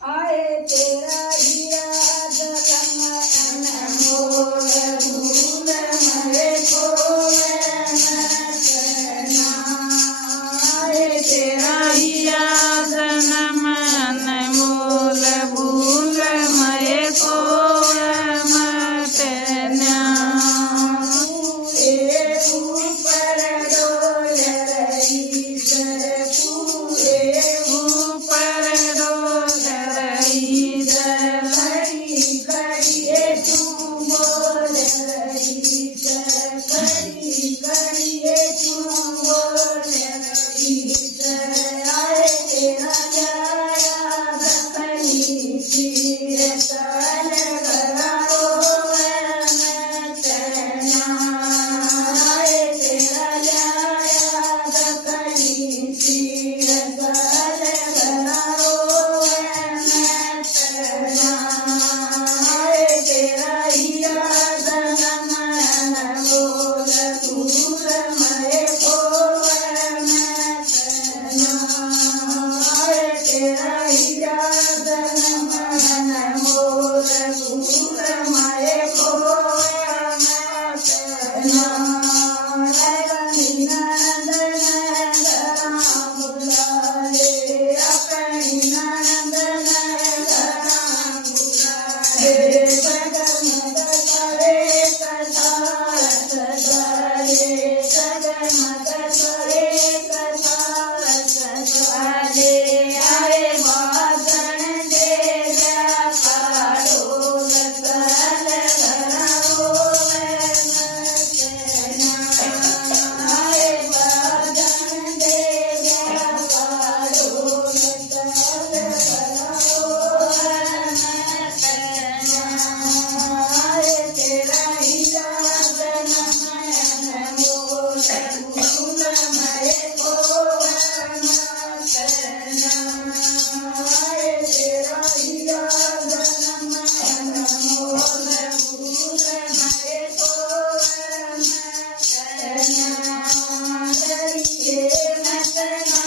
आए तेरा हीरा जलम अनमोल भूल मरे खोवे आए तेरा हीरा जलम अनमोल भूल मरे खोवे मटना ऊपर डोल रही सर पूरे ऊपर डोल रही सर खड़ी खड़ी तू बोल रही सर खड़ी खड़ी तू बोल रही सर आए तेरा जाया दखनी तीर साल गराओ मटना आए तेरा जाया दखनी तीर साल गराओ मटना आए तेरा हीरा जन्म अनमोल भूल मरे खोवे मटना आए तेरा हीरा जन्म अनमोल भूल मरे खोवे मटना रवि नंदन धरा बुलाले अपनी नंदन धरा बुलाले जगमग करे कथारथ द्वारे जगमग करे कथारथ द्वारे आए वादन दे पाड़ो लसल घराओ मटना आए वादन दे पाड़ो लसल घराओ मटना आए तेरा हीरा जन्म अनमोल भूल मरे खोवे मटना आए तेरा हीरा जन्म अनमोल भूल मरे खोवे मटना डरिए मटना